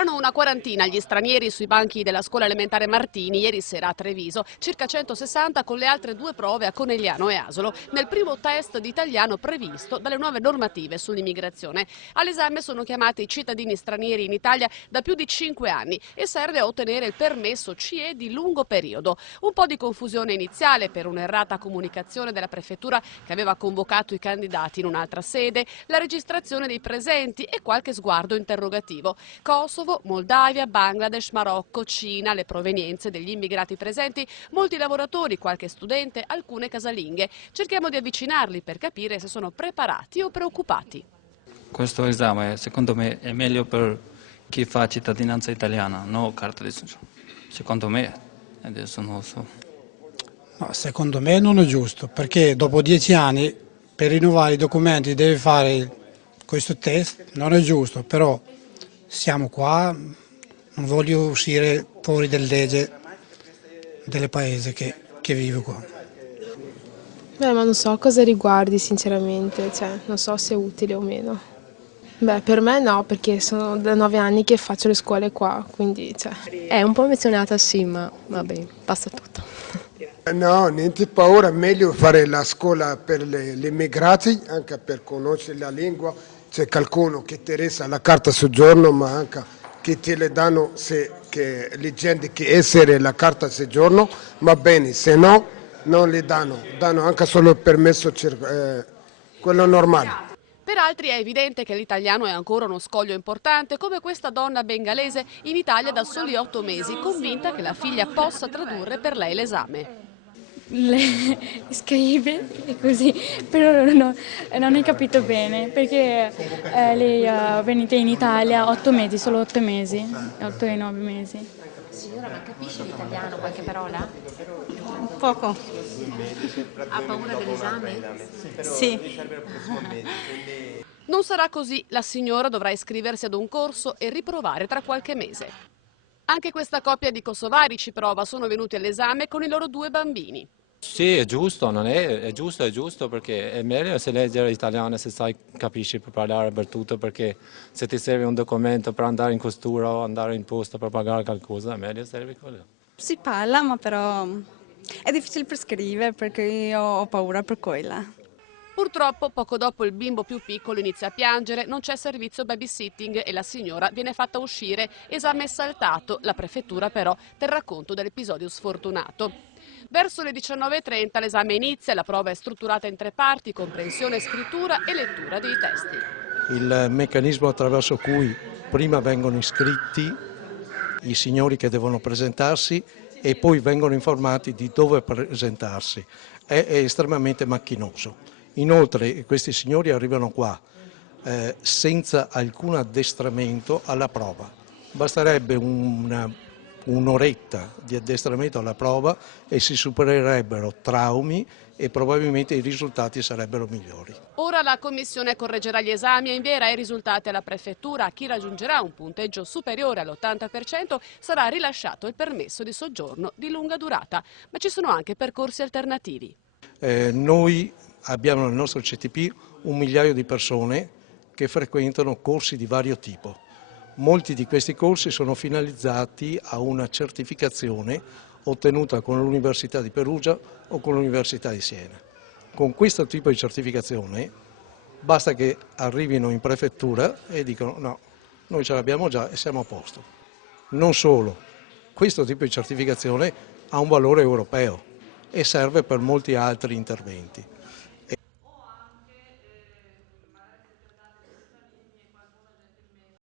Erano una quarantina gli stranieri sui banchi della scuola elementare Martini ieri sera a Treviso, circa 160 con le altre due prove a Conegliano e Asolo, nel primo test di italiano previsto dalle nuove normative sull'immigrazione. All'esame sono chiamati i cittadini stranieri in Italia da più di 5 anni e serve a ottenere il permesso CE di lungo periodo. Un po' di confusione iniziale per un'errata comunicazione della prefettura che aveva convocato i candidati in un'altra sede, la registrazione dei presenti e qualche sguardo interrogativo. Kosovo, Moldavia, Bangladesh, Marocco, Cina, le provenienze degli immigrati presenti, molti lavoratori, qualche studente, alcune casalinghe. Cerchiamo di avvicinarli per capire se sono preparati o preoccupati. Questo esame secondo me è meglio per chi fa cittadinanza italiana, non carta di soggiorno. Secondo me, adesso non lo so. No, secondo me non è giusto, perché dopo 10 anni per rinnovare i documenti deve fare questo test, non è giusto, però siamo qua, non voglio uscire fuori delle leggi del paese che vivo qua. Ma non so cosa riguardi sinceramente, non so se è utile o meno. Per me no, perché sono da 9 anni che faccio le scuole qua, quindi È un po' menzionata sì, ma vabbè, basta tutto. No, niente paura, meglio fare la scuola per gli immigrati, anche per conoscere la lingua. C'è qualcuno che interessa la carta soggiorno, ma anche che te le danno che le gente che essere la carta soggiorno, va bene, se no non le danno anche solo il permesso, quello normale. Per altri è evidente che l'italiano è ancora uno scoglio importante, come questa donna bengalese in Italia da soli 8 mesi, convinta che la figlia possa tradurre per lei l'esame. Le scrive e così, però non hai capito bene perché lei è venuta in Italia 8 mesi, solo 8 mesi, 8 e 9 mesi. Signora, ma capisce l'italiano qualche parola? Poco. Ha paura dell'esame? Sì. Non sarà così, la signora dovrà iscriversi ad un corso e riprovare tra qualche mese. Anche questa coppia di kosovari ci prova, sono venuti all'esame con i loro 2 bambini. Sì, è giusto, non è giusto perché è meglio se leggere l'italiano se sai, capisci per parlare per tutto, perché se ti serve un documento per andare in costura o andare in posta per pagare qualcosa, è meglio serve quello. Si parla, ma però è difficile per scrivere perché io ho paura per quella. Purtroppo, poco dopo il bimbo più piccolo inizia a piangere, non c'è servizio babysitting e la signora viene fatta uscire, esame saltato, la prefettura però terrà conto dell'episodio sfortunato. Verso le 19:30 l'esame inizia, la prova è strutturata in 3 parti, comprensione, scrittura e lettura dei testi. Il meccanismo attraverso cui prima vengono iscritti i signori che devono presentarsi e poi vengono informati di dove presentarsi è estremamente macchinoso. Inoltre questi signori arrivano qua senza alcun addestramento alla prova. Basterebbe un'oretta di addestramento alla prova e si supererebbero traumi e probabilmente i risultati sarebbero migliori. Ora la commissione correggerà gli esami e invierà i risultati alla prefettura. A chi raggiungerà un punteggio superiore all'80% sarà rilasciato il permesso di soggiorno di lunga durata, ma ci sono anche percorsi alternativi. Noi abbiamo nel nostro CTP 1 migliaio di persone che frequentano corsi di vario tipo. Molti di questi corsi sono finalizzati a una certificazione ottenuta con l'Università di Perugia o con l'Università di Siena. Con questo tipo di certificazione basta che arrivino in prefettura e dicono no, noi ce l'abbiamo già e siamo a posto. Non solo, questo tipo di certificazione ha un valore europeo e serve per molti altri interventi.